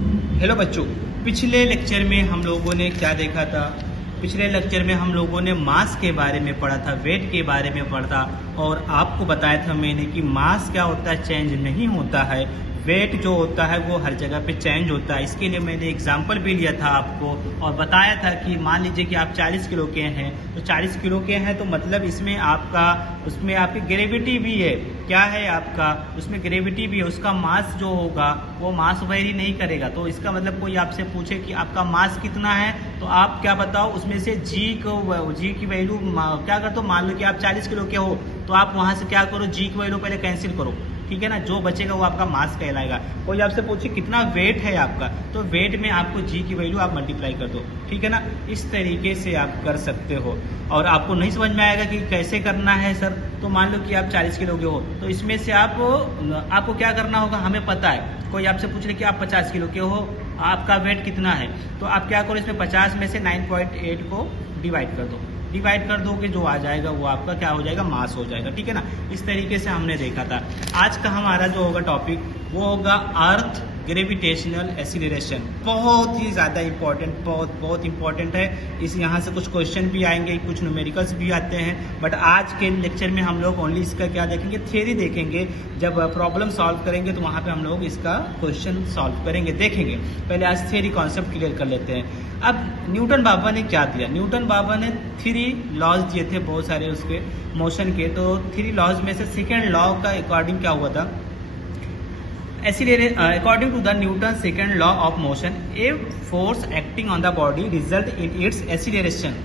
Hello बच्चों, पिछले lecture में हम लोगों ने क्या देखा था? पिछले लेक्चर में हम लोगों ने मास के बारे में पढ़ा था, वेट के बारे में पढ़ा था और आपको बताया था मैंने कि मास क्या होता है, चेंज नहीं होता है। वेट जो होता है वो हर जगह पे चेंज होता है। इसके लिए मैंने एग्जांपल भी लिया था आपको और बताया था कि मान लीजिए कि आप 40 किलो के हैं, तो 40 किलो के हैं तो मतलब इसमें उसमें आपकी ग्रेविटी भी है। क्या है आपका? उसमें ग्रेविटी भी है। उसका मास जो होगा वो मास वेरी नहीं करेगा। तो इसका मतलब कोई आपसे पूछे कि आपका मास कितना है, तो आप क्या बताओ, उसमें से जी की वैल्यू क्या कर दो। मान लो कि आप 40 किलो के हो तो आप वहां से क्या करो, जी की वैल्यू पहले कैंसिल करो, ठीक है ना। जो बचेगा वो आपका मास कहलाएगा। कोई आपसे पूछे कितना वेट है आपका, तो वेट में आपको जी की वैल्यू आप मल्टीप्लाई कर दो, ठीक है ना। इस तरीके से आप कर सकते हो। और आपको नहीं समझ में आएगा कि कैसे करना है सर, तो मान लो कि आप 40 किलो के हो तो इसमें से आपको क्या करना होगा, हमें पता है। कोई आपसे पूछ ले कि आप 50 किलो के हो, आपका वेट कितना है, तो आप क्या करो, इसमें 50 में से 9.8 को डिवाइड कर दो। डिवाइड कर दोगे, जो आ जाएगा वो आपका क्या हो जाएगा, मास हो जाएगा, ठीक है ना। इस तरीके से हमने देखा था। आज का हमारा जो होगा टॉपिक वो होगा अर्थ ग्रेविटेशनल एक्सीलरेशन। बहुत ही ज़्यादा इंपॉर्टेंट, बहुत इंपॉर्टेंट है। इस यहाँ से कुछ क्वेश्चन भी आएंगे, कुछ न्यूमेरिकल्स भी आते हैं, बट आज के लेक्चर में हम लोग ओनली इसका क्या देखेंगे, थ्योरी देखेंगे। जब प्रॉब्लम सॉल्व करेंगे तो वहाँ पे हम लोग इसका क्वेश्चन सॉल्व करेंगे, देखेंगे। पहले आज थ्योरी कॉन्सेप्ट क्लियर कर लेते हैं। अब न्यूटन बाबा ने क्या दिया? न्यूटन बाबा ने 3 लॉज दिए थे बहुत सारे उसके मोशन के। तो 3 लॉज में से सेकेंड लॉ का अकॉर्डिंग क्या हुआ था, according to the Newton's second law of motion, a force acting on the body result in its acceleration।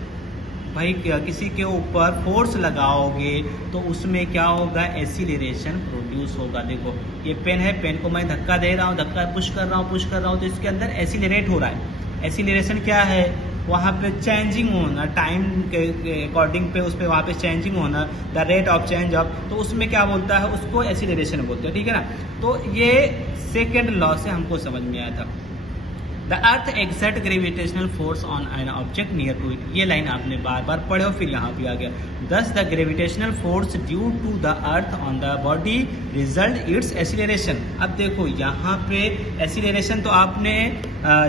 भाई किसी के ऊपर फोर्स लगाओगे तो उसमें क्या होगा, एसिलेरेशन प्रोड्यूस होगा। देखो ये पेन है, पेन को मैं धक्का दे रहा हूँ, धक्का पुश कर रहा हूँ तो इसके अंदर एसिलेरेट हो रहा है। एसिलेरेशन क्या है, वहाँ पे चेंजिंग होना, टाइम के अकॉर्डिंग पे उस पर वहाँ पे चेंजिंग होना, the rate of change of, तो उसमें क्या बोलता है, उसको एसिलेरेशन बोलते हैं, ठीक है ना। तो ये सेकेंड लॉ से हमको समझ में आया था। The earth exert gravitational force on an object near to it. ये लाइन आपने बार बार पढ़े हो, फिर यहाँ भी आ गया। Thus the gravitational force due to the earth on the body result its acceleration. अब देखो यहाँ पे एसिलेरेशन तो आपने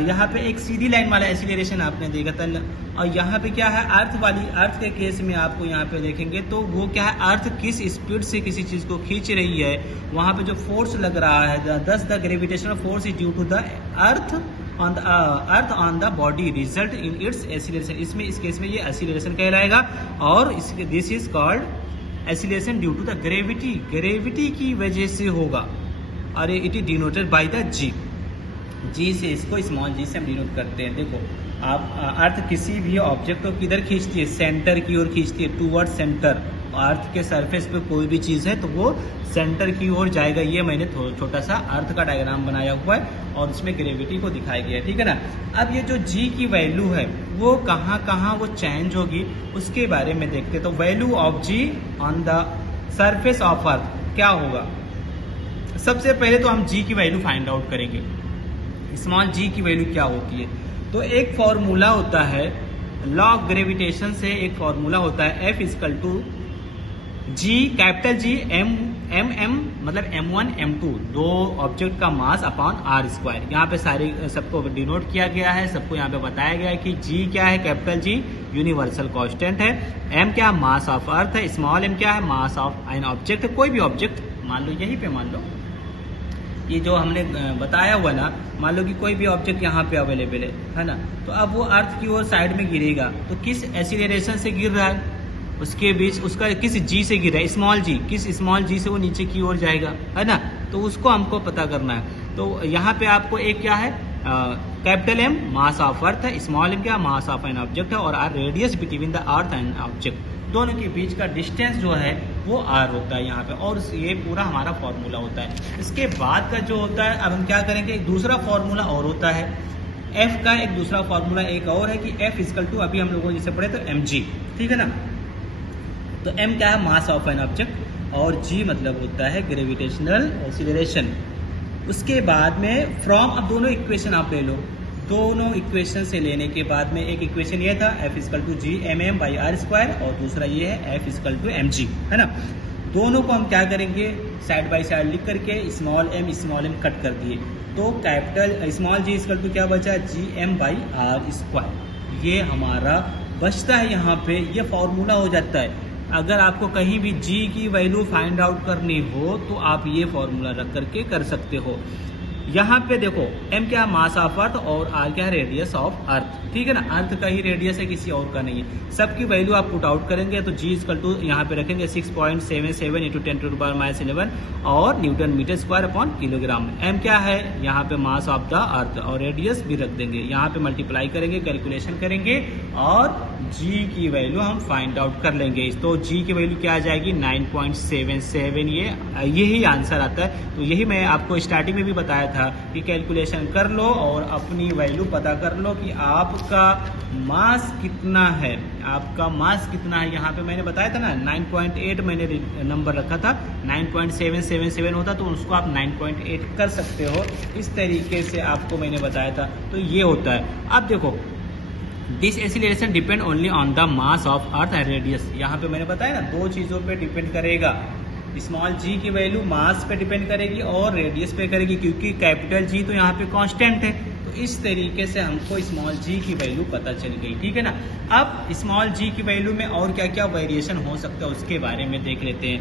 यहाँ पे एक सीधी लाइन वाला एसिलेरेशन आपने देखा था, और यहाँ पे क्या है, अर्थ के केस में आपको यहाँ पे देखेंगे तो वो क्या है, अर्थ किस स्पीड से किसी चीज को खींच रही है, वहाँ पे जो फोर्स लग रहा है, thus the gravitational force is due to the earth on the body result in its acceleration. इसमें इस केस में ये एसिलेरेशन कहलाएगा और this is called acceleration due to the gravity. Gravity की वजह से होगा और it is denoted by the G से, इसको स्मॉल जी से हम डिनोट करते हैं। देखो आप अर्थ किसी भी ऑब्जेक्ट को किधर खींचती है, सेंटर की ओर खींचती है, टूवर्ड सेंटर। अर्थ के सरफेस पे कोई भी चीज़ है तो वो सेंटर की ओर जाएगा। ये मैंने छोटा सा अर्थ का डायग्राम बनाया हुआ है और उसमें ग्रेविटी को दिखाया गया है, ठीक है ना। अब ये जो जी की वैल्यू है वो कहाँ वो चेंज होगी उसके बारे में देखते। तो value of G on the surface of earth क्या होगा, सबसे पहले तो हम जी की वैल्यू फाइंड आउट करेंगे। स्मॉल जी की वैल्यू क्या होती है, तो एक फॉर्मूला होता है लॉ ऑफ ग्रेविटेशन से, एक फॉर्मूला होता है F equal to g, capital g m मतलब M1 M2 दो ऑब्जेक्ट का मास अपॉन आर स्क्वायर। यहाँ पे सबको डिनोट किया गया है, सबको यहाँ पे बताया गया है कि जी क्या है, कैपिटल जी यूनिवर्सल कांस्टेंट है, एम क्या मास ऑफ अर्थ है, स्मॉल एम क्या है मास ऑफ एन ऑब्जेक्ट है। कोई भी ऑब्जेक्ट मान लो, यहीं पे मान लो ये जो हमने बताया हुआ ना, मान लो कि कोई भी ऑब्जेक्ट यहाँ पे अवेलेबल है ना, तो अब वो अर्थ की ओर साइड में गिरेगा तो किस एसिलेरेशन से गिर रहा है, उसके बीच उसका किस जी से गिर रहा है, स्मॉल जी, किस स्मॉल जी से वो नीचे की ओर जाएगा, है ना। तो उसको हमको पता करना है। तो यहाँ पे आपको एक क्या है, capital m mass of earth है, स्मॉल एम क्या मास ऑफ एन ऑब्जेक्ट है, और r radius between the earth and object. दोनों के बीच का डिस्टेंस जो है वो आर होता है यहाँ पे, और ये पूरा हमारा फॉर्मूला होता है। इसके बाद का जो होता है, अब हम क्या करेंगे, एक दूसरा फॉर्मूला और होता है एफ का, एक दूसरा फॉर्मूला एक और है कि एफ इक्वल टू, अभी हम लोगों ने जिसे पढ़े तो एम जी, ठीक है ना। तो एम क्या है मास ऑफ एन ऑब्जेक्ट और जी मतलब होता है ग्रेविटेशनल एक्सीलरेशन। उसके बाद में फ्रॉम, अब दोनों इक्वेशन आप ले लो, दोनों इक्वेशन से लेने के बाद में एक इक्वेशन ये था F equal to g m m by r square, और दूसरा ये है F equal to m g, है ना। दोनों को हम क्या करेंगे, साइड बाय साइड लिख करके स्मॉल एम कट कर दिए, तो capital small g equal to क्या बचा, GM/r²। ये हमारा बचता है यहाँ पे, ये फॉर्मूला हो जाता है। अगर आपको कहीं भी g की वैल्यू फाइंड आउट करनी हो तो आप ये फॉर्मूला रख करके कर सकते हो। यहाँ पे देखो m क्या मास ऑफ अर्थ और r क्या रेडियस ऑफ अर्थ, ठीक है ना। अर्थ का ही रेडियस है, किसी और का नहीं है। सबकी वैल्यू आप पुट आउट करेंगे तो g इक्वल टू यहाँ पे रखेंगे 6.77 × 10⁻⁻11 और newton metre square upon kilogram. m क्या है यहाँ पे मास ऑफ द अर्थ और रेडियस भी रख देंगे। यहाँ पे मल्टीप्लाई करेंगे, कैलकुलेशन करेंगे और g की वैल्यू हम फाइंड आउट कर लेंगे। तो g की वैल्यू क्या आ जाएगी 9.77, यही आंसर आता है। तो यही मैं आपको स्टार्टिंग में भी बताया था कि कैलकुलेशन कर लो और अपनी वैल्यू पता कर लो कि आपका मास कितना है, आपका मास कितना है। यहाँ पे मैंने बताया था ना 9.8 मैंने नंबर रखा था, 9.777 होता तो उसको आप 9.8 कर सकते हो। इस तरीके से आपको मैंने बताया था, तो ये होता है। अब देखो this acceleration depend only on the mass of earth and radius. यहाँ पे मैंने बताया ना दो चीज़ों पे डिपेंड करेगा, स्मॉल जी की वैल्यू मास पे डिपेंड करेगी और रेडियस पे करेगी, क्योंकि कैपिटल जी तो यहाँ पे कांस्टेंट है। तो इस तरीके से हमको स्मॉल जी की वैल्यू पता चल गई, ठीक है ना। अब स्मॉल जी की वैल्यू में और क्या क्या वेरिएशन हो सकता है उसके बारे में देख लेते हैं।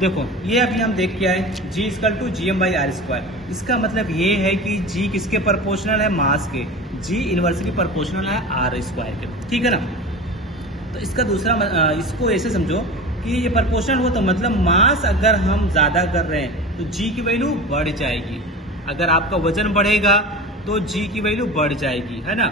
देखो ये अभी हम देख के आए g इक्वल टू GM/r²। इसका मतलब ये है कि g किसके प्रोपोर्शनल है, मास के। g इनवर्सली प्रोपोर्शनल है r² के, ठीक है ना। तो इसका दूसरा इसको ऐसे समझो कि ये प्रोपोर्शनल हो तो मतलब मास अगर हम ज़्यादा कर रहे हैं तो g की वैल्यू बढ़ जाएगी। अगर आपका वजन बढ़ेगा तो g की वैल्यू बढ़ जाएगी, है ना।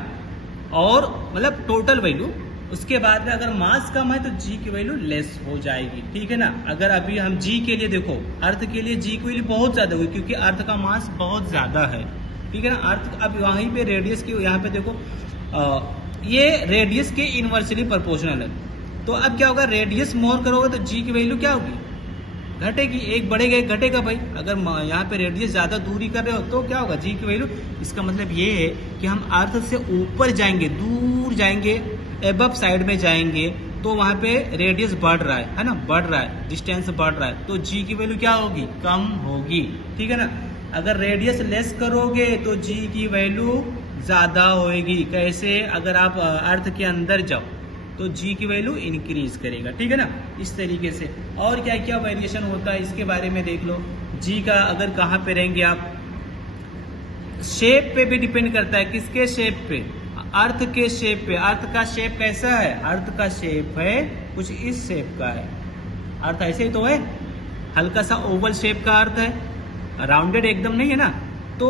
और मतलब टोटल वैल्यू, उसके बाद में अगर मास कम है तो g की वैल्यू लेस हो जाएगी, ठीक है ना। अगर अभी हम g के लिए देखो, अर्थ के लिए g की वैल्यू बहुत ज़्यादा हुई क्योंकि अर्थ का मास बहुत ज़्यादा है, ठीक है ना। अर्थ अब वहीं पे रेडियस की यहाँ पे देखो ये रेडियस के इनवर्सली प्रोपोर्शनल है। तो अब क्या होगा, रेडियस मोर करोगे तो g की वैल्यू क्या होगी, घटेगी। एक बढ़ेगा एक घटेगा भाई। अगर यहाँ पे रेडियस ज़्यादा दूरी कर रहे हो तो क्या होगा, g की वैल्यू। इसका मतलब ये है कि हम अर्थ से ऊपर जाएंगे, दूर जाएंगे, एबव साइड में जाएंगे तो वहाँ पे रेडियस बढ़ रहा है ना, बढ़ रहा है, डिस्टेंस बढ़ रहा है तो g की वैल्यू क्या होगी, कम होगी, ठीक है ना। अगर रेडियस लेस करोगे तो g की वैल्यू ज़्यादा होएगी। कैसे, अगर आप अर्थ के अंदर जाओ तो g की वैल्यू इंक्रीज करेगा, ठीक है ना। इस तरीके से और क्या क्या वेरिएशन होता है इसके बारे में देख लो। g का अगर कहाँ पे रहेंगे आप, शेप पे भी डिपेंड करता है। किसके शेप पे, अर्थ के शेप पे। अर्थ का शेप कैसा है, अर्थ का शेप है कुछ इस शेप का है। अर्थ ऐसे ही तो है, हल्का सा ओवल शेप का अर्थ है, राउंडेड एकदम नहीं है ना। तो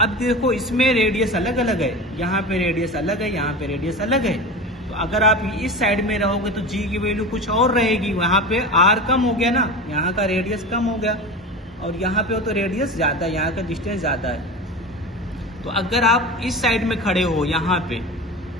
अब देखो इसमें रेडियस अलग अलग है, यहाँ पे रेडियस अलग है, यहाँ पे रेडियस अलग है। तो अगर आप इस साइड में रहोगे तो g की वैल्यू कुछ और रहेगी। वहाँ पे r कम हो गया ना, यहाँ का रेडियस कम हो गया, और यहाँ पे हो तो रेडियस ज़्यादा है, यहाँ का डिस्टेंस ज़्यादा है। तो अगर आप इस साइड में खड़े हो यहाँ पे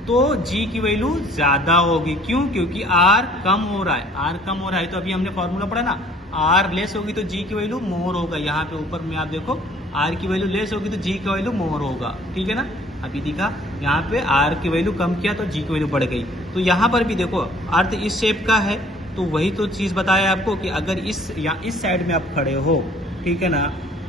तो g की वैल्यू ज़्यादा होगी। क्यों, क्योंकि r कम हो रहा है, r कम हो रहा है। तो अभी हमने फॉर्मूला पढ़ा ना, r लेस होगी तो g की वैल्यू मोर होगा। यहाँ पे ऊपर में आप देखो r की वैल्यू लेस होगी तो g की वैल्यू मोर होगा, ठीक है ना। अभी दिखा यहाँ पे r की वैल्यू कम किया तो g की वैल्यू बढ़ गई। तो यहाँ पर भी देखो अर्थ इस शेप का है तो वही तो चीज़ बताया आपको कि अगर इस साइड में आप खड़े हो, ठीक है ना,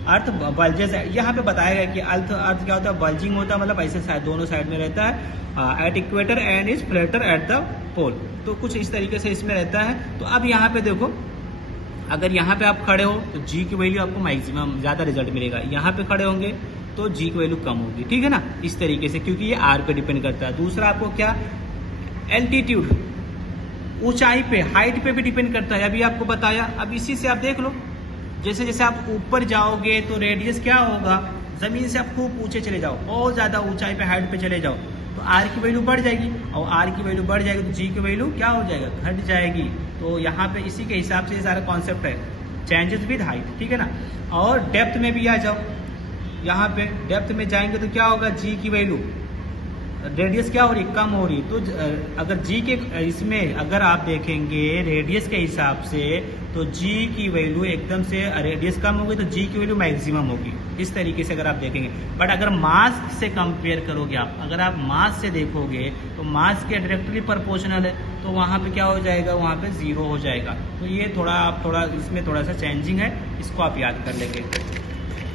अर्थ बल्जेस यहाँ पे बताया गया कि अर्थ क्या होता है, बल्जिंग होता है, मतलब ऐसे साइड दोनों साइड में रहता है at equator and is flatter at the pole. तो कुछ इस तरीके से इसमें रहता है। तो अब यहाँ पे देखो, अगर यहाँ पे आप खड़े हो तो g की वैल्यू आपको मैक्सिमम ज़्यादा रिजल्ट मिलेगा, यहाँ पे खड़े होंगे तो g की वैल्यू कम होगी, ठीक है ना। इस तरीके से, क्योंकि ये r पे डिपेंड करता है। दूसरा आपको क्या, एल्टीट्यूड, ऊंचाई पे, हाइट पे भी डिपेंड करता है। अभी आपको बताया, अब इसी से आप देख लो, जैसे जैसे आप ऊपर जाओगे तो रेडियस क्या होगा, जमीन से आप खूब ऊंचे चले जाओ, बहुत ज़्यादा ऊंचाई पे, हाइट पे चले जाओ तो r की वैल्यू बढ़ जाएगी, और r की वैल्यू बढ़ जाएगी तो g की वैल्यू क्या हो जाएगा, घट जाएगी। तो यहाँ पे इसी के हिसाब से सारा कॉन्सेप्ट है, चेंजेस विद हाइट, ठीक है ना। और डेप्थ में भी आ जाओ, यहाँ पे डेप्थ में जाएंगे तो क्या होगा, g की वैल्यू, रेडियस क्या हो रही, कम हो रही। तो अगर g के इसमें अगर आप देखेंगे रेडियस के हिसाब से तो g की वैल्यू एकदम से, रेडियस कम होगी तो g की वैल्यू मैक्सिमम होगी। इस तरीके से अगर आप देखेंगे। बट अगर मास से कंपेयर करोगे आप, अगर आप मास से देखोगे तो मास के डायरेक्टली प्रोपोर्शनल है, तो वहाँ पे क्या हो जाएगा, वहाँ पे 0 हो जाएगा। तो ये थोड़ा इसमें थोड़ा सा चेंजिंग है, इसको आप याद कर लेंगे,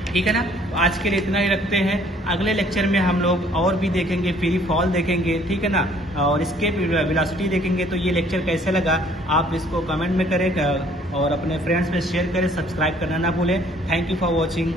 ठीक है ना। तो आज के लिए इतना ही रखते हैं। अगले लेक्चर में हम लोग और भी देखेंगे, फ्री फॉल देखेंगे, ठीक है ना, और इसके वेलोसिटी देखेंगे। तो ये लेक्चर कैसे लगा आप इसको कमेंट में करें और अपने फ्रेंड्स में शेयर करें, सब्सक्राइब करना ना भूलें। Thank you for watching.